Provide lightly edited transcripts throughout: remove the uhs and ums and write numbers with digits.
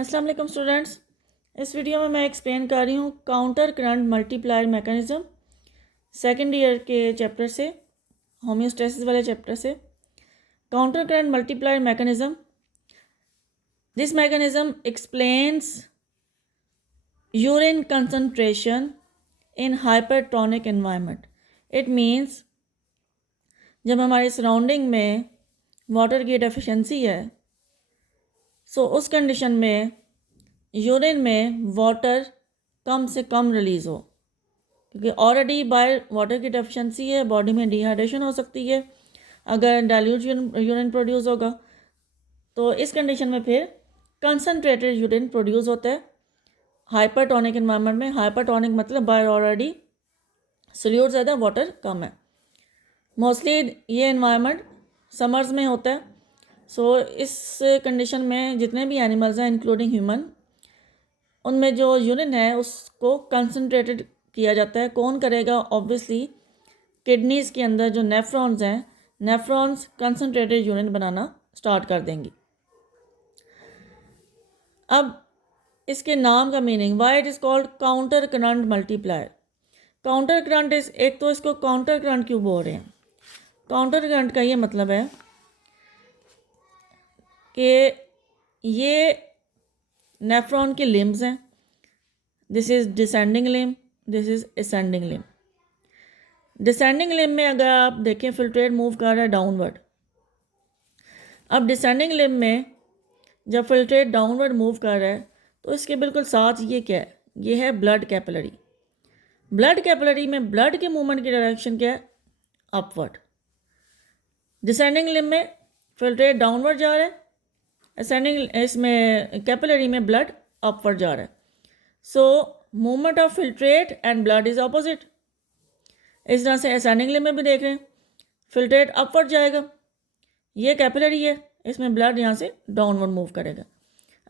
अस्सलाम वालेकुम स्टूडेंट्स। इस वीडियो में मैं एक्सप्लेन कर रही हूँ counter current multiplier mechanism second year के चैप्टर से, होम्योस्टेसिस वाले चैप्टर से। Counter current multiplier mechanism, this mechanism explains urine concentration in hypertonic environment. It means जब हमारे सराउंडिंग में वाटर की डेफिशिएंसी है, सो उस कंडीशन में यूरिन में वाटर कम से कम रिलीज़ हो, क्योंकि ऑलरेडी बाय वाटर की डेफिशिएंसी है, बॉडी में डिहाइड्रेशन हो सकती है। अगर डाइल्यूट यूरिन प्रोड्यूस होगा तो इस कंडीशन में फिर कंसनट्रेटेड यूरिन प्रोड्यूस होता है हाइपरटोनिक एनवायरनमेंट में। हाइपरटोनिक मतलब बाय ऑलरेडी सोल्यूट ज़्यादा, वाटर कम है। मोस्टली ये एनवायरनमेंट समर्स में होता है। सो इस कंडीशन में जितने भी एनिमल्स हैं इंक्लूडिंग ह्यूमन, उनमें जो यूरिन है उसको कंसनट्रेटेड किया जाता है। कौन करेगा? ऑब्वियसली किडनीज़ के अंदर जो नेफ्रॉन्स हैं, नेफ्रॉन्स कंसनट्रेटेड यूरिन बनाना स्टार्ट कर देंगी। अब इसके नाम का meaning, why it is called counter current multiplier. Counter current इस, एक तो इसको काउंटर करंट क्यों बोल रहे हैं? काउंटर करंट का ये मतलब है कि ये नेफ्रॉन के लिम्स हैं। This is descending limb, this is ascending limb. Descending limb में अगर आप देखें फिल्ट्रेट मूव कर रहा है डाउनवर्ड। अब डिसेंडिंग लिम्ब में जब फिल्ट्रेट डाउनवर्ड मूव कर रहा है तो इसके बिल्कुल साथ ये क्या है? ये है ब्लड कैपिलरी। ब्लड कैपिलरी में ब्लड के मूवमेंट की डायरेक्शन क्या है? अपवर्ड। डिसेंडिंग लिम्ब में फिल्ट्रेट डाउनवर्ड जा रहा है, असेंडिंग इसमें कैपिलरी में ब्लड अपवर्ड जा रहा है। So movement of filtrate and blood is opposite. इस तरह से असेंडिंग लिम्ब में भी देख रहे हैं, फिल्ट्रेट अपवर्ड जाएगा, ये कैपिलरी है, इसमें ब्लड यहाँ से डाउनवर्ड मूव करेगा।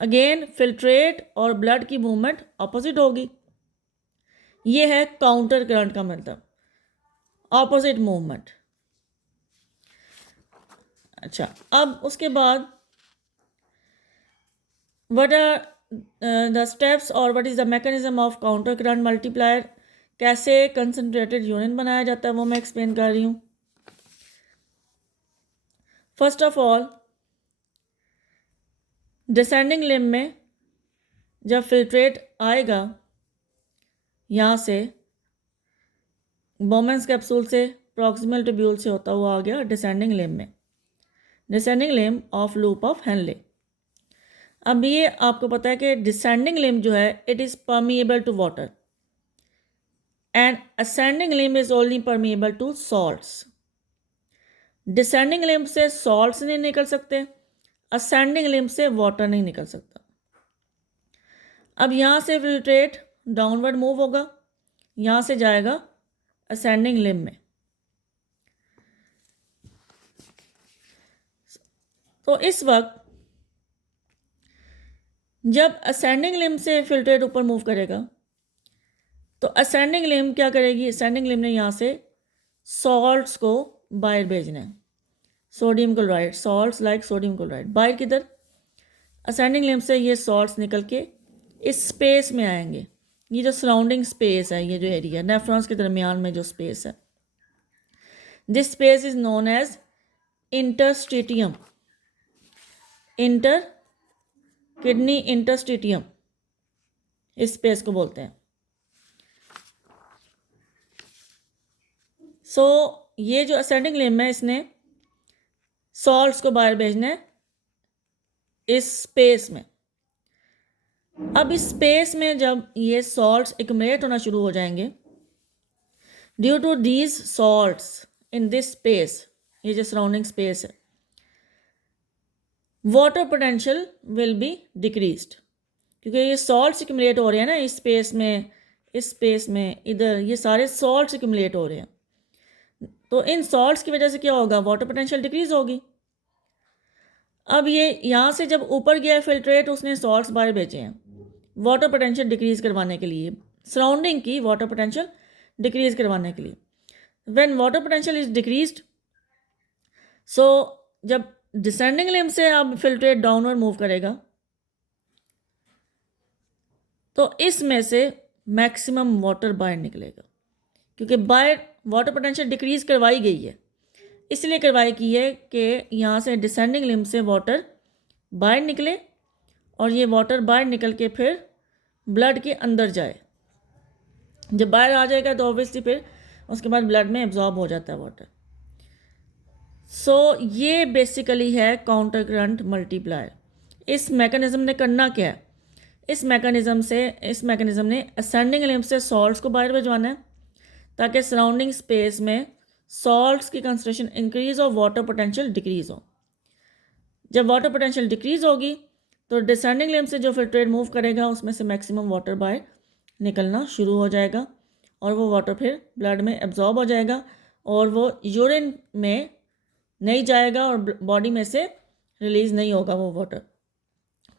अगेन फिल्ट्रेट और ब्लड की मूवमेंट ऑपोजिट होगी। ये है काउंटर करंट का मतलब, ऑपोजिट मूवमेंट। अच्छा, अब उसके बाद व्हाट आर द स्टेप्स और what is the mechanism of counter current multiplier. कैसे कंसनट्रेटेड यूरिन बनाया जाता है वो मैं एक्सप्लेन कर रही हूँ। First of all, descending limb में जब फिल्ट्रेट आएगा यहाँ से बोमेंस कैप्सूल से, प्रॉक्सिमल ट्यूब्यूल से होता हुआ आ गया डिसेंडिंग लिम्ब में, descending limb of loop of Henle. अब ये आपको पता है कि डिसेंडिंग लिम्ब जो है it is permeable to water and ascending limb is only permeable to salts. Descending limb से सॉल्ट्स नहीं निकल सकते, असेंडिंग लिम्ब से वाटर नहीं निकल सकता। अब यहाँ से फिल्ट्रेट डाउनवर्ड मूव होगा, यहाँ से जाएगा असेंडिंग लिम्ब में। तो इस वक्त जब असेंडिंग लिम्ब से फिल्ट्रेट ऊपर मूव करेगा तो असेंडिंग लिम्ब क्या करेगी? असेंडिंग लिम्ब ने यहाँ से सॉल्ट्स को बाहर भेजना है, sodium chloride, salts like sodium chloride. बाहर किधर? असेंडिंग लिम्ब से ये सॉल्ट्स निकल के इस स्पेस में आएंगे। ये जो सराउंडिंग स्पेस है, ये जो एरिया नेफ्रॉन्स के दरमियान में जो स्पेस है, this space is known as interstitium, inter kidney interstitium, इस स्पेस को बोलते हैं। सो ये जो असेंडिंग लिम्ब है इसने सॉल्ट्स को बाहर भेजना है इस स्पेस में। अब इस स्पेस में जब ये सॉल्ट्स एक्युमुलेट होना शुरू हो जाएंगे, due to these salts in this space, ये जो सराउंडिंग स्पेस है, water potential will be decreased. क्योंकि ये सॉल्ट्स एक्युमुलेट हो रहे हैं ना इस स्पेस में, इस स्पेस में, इधर ये सारे सॉल्ट्स एक्युमुलेट हो रहे हैं। तो इन सॉल्ट्स की वजह से क्या होगा? वाटर पोटेंशियल डिक्रीज होगी। अब ये यहाँ से जब ऊपर गया फिल्ट्रेट, उसने सॉल्ट्स बाहर भेजे हैं वाटर पोटेंशियल डिक्रीज करवाने के लिए, सराउंडिंग की वाटर पोटेंशियल डिक्रीज करवाने के लिए। When water potential is decreased, so जब डिसेंडिंग लिम्ब से अब फिल्ट्रेट डाउनवर्ड मूव करेगा तो इसमें से मैक्सिमम वाटर बाहर निकलेगा, क्योंकि बाहर वाटर पोटेंशियल डिक्रीज़ करवाई गई है, इसलिए करवाई की है कि यहाँ से डिसेंडिंग लिम्ब से वाटर बाहर निकले और ये वाटर बाहर निकल के फिर ब्लड के अंदर जाए। जब बाहर आ जाएगा तो ऑब्वियसली फिर उसके बाद ब्लड में एब्जॉर्ब हो जाता है वाटर। सो ये बेसिकली है काउंटर करंट मल्टीप्लायर। इस मैकेनिज़्म ने करना क्या है, इस मैकेनिज़्म ने असेंडिंग लिम्ब से सॉल्ट्स को बाहर भिजवाना है ताकि सराउंडिंग स्पेस में सॉल्ट्स की कंसंट्रेशन इंक्रीज और वाटर पोटेंशियल डिक्रीज़ हो। जब वाटर पोटेंशियल डिक्रीज़ होगी तो डिसेंडिंग लिम्ब से जो फिल्ट्रेट मूव करेगा उसमें से मैक्सिमम वाटर बाहर निकलना शुरू हो जाएगा और वो वाटर फिर ब्लड में एब्जॉर्ब हो जाएगा और वो यूरिन में नहीं जाएगा और बॉडी में से रिलीज़ नहीं होगा वो वाटर।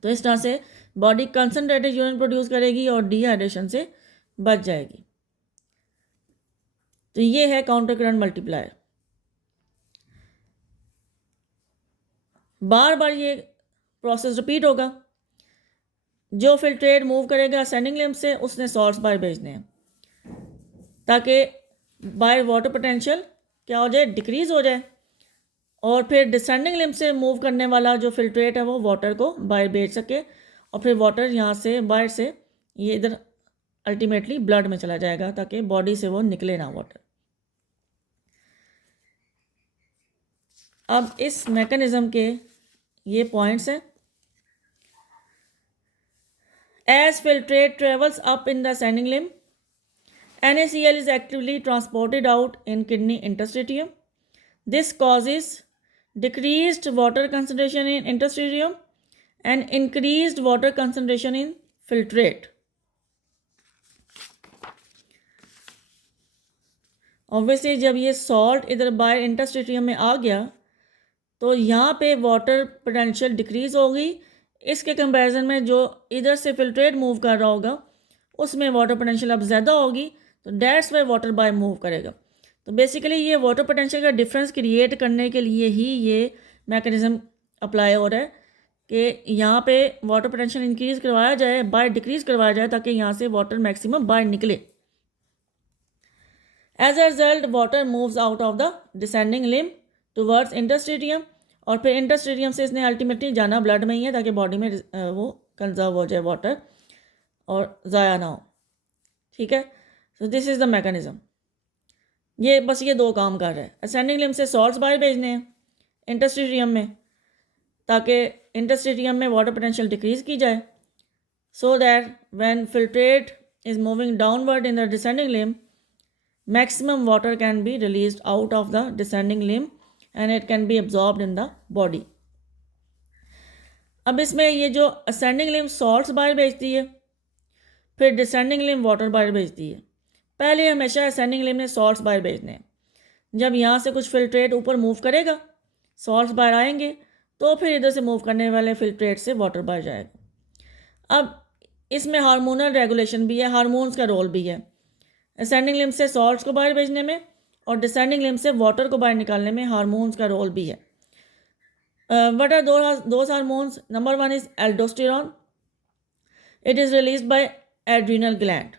तो इस तरह से बॉडी कंसनट्रेटेड यूरिन प्रोड्यूस करेगी और डिहाइड्रेशन से बच जाएगी। तो ये है काउंटर करंट मल्टीप्लायर। बार बार ये प्रोसेस रिपीट होगा। जो फिल्ट्रेट मूव करेगा असेंडिंग लिम्ब से उसने सॉल्ट्स बाहर भेजने हैं ताकि बाहर वाटर पोटेंशियल क्या हो जाए, डिक्रीज़ हो जाए, और फिर डिसेंडिंग लिम्ब से मूव करने वाला जो फिल्ट्रेट है वो वाटर को बाहर भेज सके और फिर वाटर यहाँ से बाहर से ये इधर अल्टीमेटली ब्लड में चला जाएगा ताकि बॉडी से वो निकले ना वाटर। अब इस मैकेनिज़्म के ये पॉइंट्स हैं। As filtrate travels up in the ascending limb, NaCl is actively transported out in kidney interstitium. This causes decreased water concentration in interstitium and increased water concentration in filtrate. Obviously जब ये salt इधर बाहर interstitium में आ गया तो यहाँ पे water potential decrease होगी। इसके कंपैरिजन में जो इधर से फिल्ट्रेट मूव कर रहा होगा उसमें वाटर पोटेंशियल अब ज़्यादा होगी, तो that's why water bye move करेगा। तो बेसिकली ये वाटर पोटेंशियल का डिफरेंस क्रिएट करने के लिए ही ये मैकेनिज़्म अप्लाई हो रहा है कि यहाँ पे वाटर पोटेंशियल इंक्रीज़ करवाया जाए, बाय डिक्रीज़ करवाया जाए ताकि यहाँ से वाटर मैक्सिमम बाहर निकले। As a result water moves out of the descending limb towards interstitium और फिर इंटरस्टिडियम से इसने अल्टीमेटली जाना ब्लड में ही है ताकि बॉडी में वो कंजर्व हो जाए वाटर और ज़ाया ना हो। ठीक है, so this is the mechanism. ये बस ये दो काम कर रहा है। असेंडिंग लिम्ब से सॉल्ट्स बाहर भेजने हैं इंटरस्टिडियम में ताकि इंटरस्टिडियम में वाटर पोटेंशियल डिक्रीज़ की जाए, so that when filtrate is moving downward in the descending limb maximum water can be released out of the descending limb and it can be absorbed in the body. अब इसमें ये जो ascending limb salts बाहर भेजती है फिर descending limb water बाहर भेजती है। पहले हमेशा असेंडिंग लिम्ब ने सॉल्ट्स बाहर भेजने हैं। जब यहाँ से कुछ फिल्ट्रेट ऊपर मूव करेगा सॉल्ट्स बाहर आएंगे तो फिर इधर से मूव करने वाले फिल्ट्रेट से वाटर बाहर जाएगा। अब इसमें हार्मोनल रेगुलेशन भी है, हार्मोन्स का रोल भी है। असेंडिंग लिम्ब से सॉल्ट्स को बाहर भेजने में और डिसेंडिंग लिम्ब से वाटर को बाहर निकालने में हार्मोन्स का रोल भी है। What are those hormones? Number 1 is aldosterone. It is released by adrenal gland.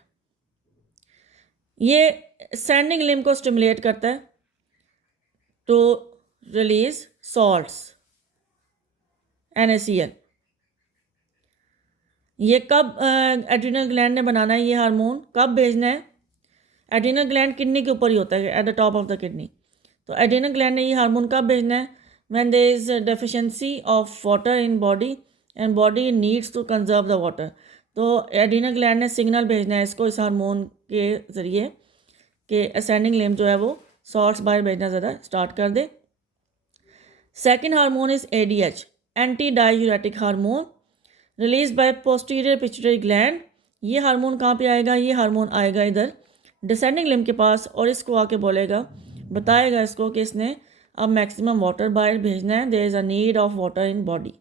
ये असेंडिंग लिम्ब को स्टिमुलेट करता है टू रिलीज सॉल्ट्स NaCl। ये कब एड्रीनल ग्लैंड ने बनाना है, ये हार्मोन कब भेजना है? एड्रीनल ग्लैंड किडनी के ऊपर ही होता है, at the top of the kidney. तो एड्रीनल ग्लैंड ने ये हार्मोन कब भेजना है? When there is deficiency of water in body and body needs to conserve the water. तो एड्रीनल ग्लैंड ने सिग्नल भेजना है इसको इस हार्मोन के ज़रिए कि असेंडिंग लिम्ब जो है वो सॉल्ट्स बाहर भेजना ज़्यादा स्टार्ट कर दे। Second hormone is ADH, anti diuretic hormone, release by posterior pituitary gland. ये हार्मोन कहाँ पे आएगा? ये हार्मोन आएगा इधर डिसेंडिंग लिम्ब के पास और इसको आके बोलेगा, बताएगा इसको कि इसने अब मैक्सिमम वाटर बाहर भेजना है, there is a need of water in body.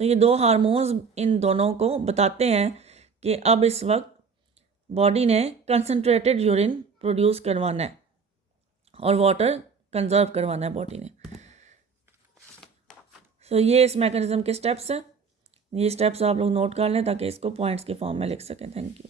So ये दो हार्मोन्स इन दोनों को बताते हैं कि अब इस वक्त बॉडी ने कंसनट्रेटेड यूरिन प्रोड्यूस करवाना है और वाटर कंजर्व करवाना है बॉडी ने। सो ये इस मैकेनिज़्म के स्टेप्स हैं ये स्टेप्स आप लोग नोट कर लें ताकि इसको पॉइंट्स के फॉर्म में लिख सकें। Thank you.